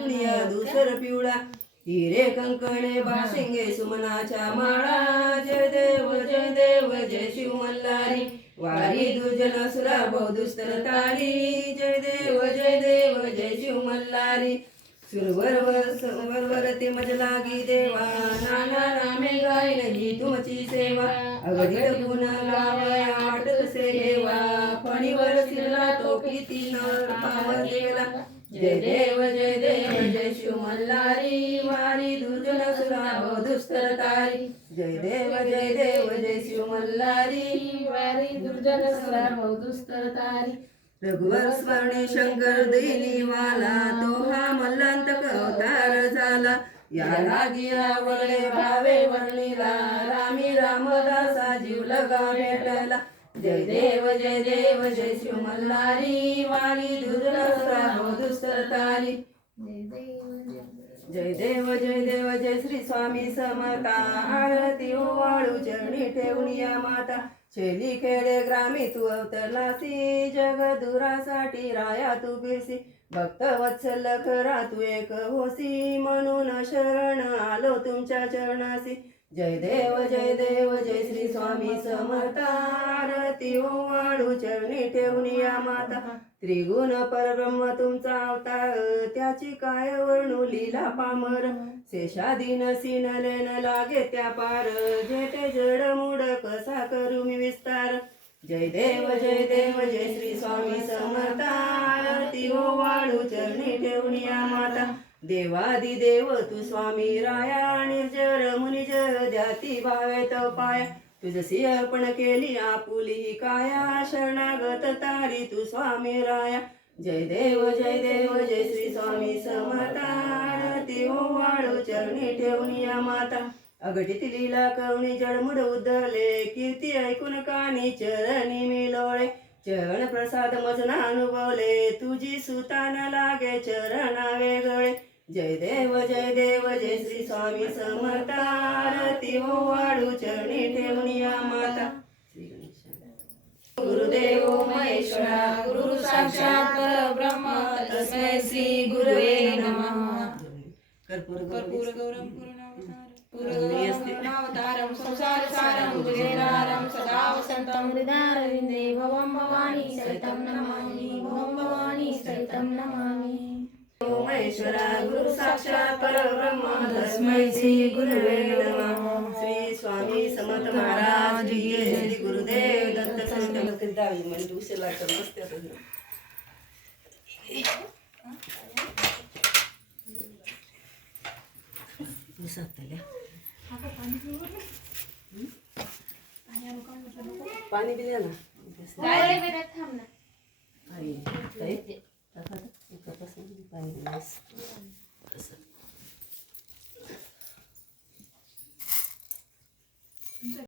धुसर पिवळा हिरे कंकणे बाशिंगे सुमनाच्या माळा जय देव जय शिव मल्हारी वारी दुर्जन असुरा बहुदुस्तर तारी जय देव जय शिव मल्हारी सुरवर ते मज लागी देवा नाना नामे गायन ही तुमची सेवा अगणित गुण गावया आटत से देवा फणीवर सिरला तो किती न पावन गेला जय देव जय शिव मल्हारी वारी दुर्जन असुरा बहुदुस्तर तारी जय देव जय शिव मल्हारी वारी दुर्जन असुरा बहुदुस्तर तारी रघुवर स्मरणे शंकर देनी वाला तो हा मल्लांतक अवतार झाला या लागी आवडले भावे वर्णिला रामी रामदासा जीव लगा भेटला जय देव जय शिव मल्हारी वाली दुर्जनसुरा बहुदुस्तर तारी जय देव जय श्री स्वामी समता आरती ओवाळू चरणी ठेवूनिया माता शेली खेडे ग्रामी तू अवतरलासी जगदुरासाठी राया तू बिरसी भक्त वत्सल खरा तू एक होसी म्हणून शरण आलो तुमच्या चरणासी जय देव जय श्री स्वामी समर्थ आरती ओवाळू चरणी ठेवूनिया माता त्रिगुण परब्रह्म तुमचा अवतार त्याची काय वर्णू लीला पामर शेषाधीन सीनले न लागे त्या पार जेते जड मूड कसा करू मी विस्तार जय देव जय श्री स्वामी समर्थ आरती ओवाळू चरणी ठेवूनिया माता देवादिदेव तू स्वामी राया निर्जर मुनिजर द्याती भावे तो पाया तुझसी अर्पण केली आपुली ही काया शरणागत तारी तू स्वामी राया जय देव जय श्री स्वामी समर्थ आरती ओवाळू चरणी ठेवूनिया माता अघटित लीला करुणी जडमुड उद्धरले कीर्ती ऐकून कानी चरणी मिलोळे चरण प्रसाद मजना अनुभवले तुझी सुतान लागे चरणा वेगळे जय देव जय श्री स्वामी समर्थ आरती ओवाळू चरणी ठेवूनिया माता गुरुदेव महेश्वरा गुरु साक्षात परब्रह्म तस्मै श्री गुरुवे नमः कर्पूर गौरम पूर्णवतारम संसार सारम भुजगेन्द्रहारम सदा वसंतम हृदयारविंदे भवं भवानी सहितं नमामि भवं भवानी सहितं नमामि महेश्वरा गुरु साक्षात परब्रह्म तस्मै श्री गुरुवे नमः श्री स्वामी समर्थ महाराज की जय श्री गुरुदेव दत्त संत दावी म्हणजे उशीला तर बसते पाणी दिले ना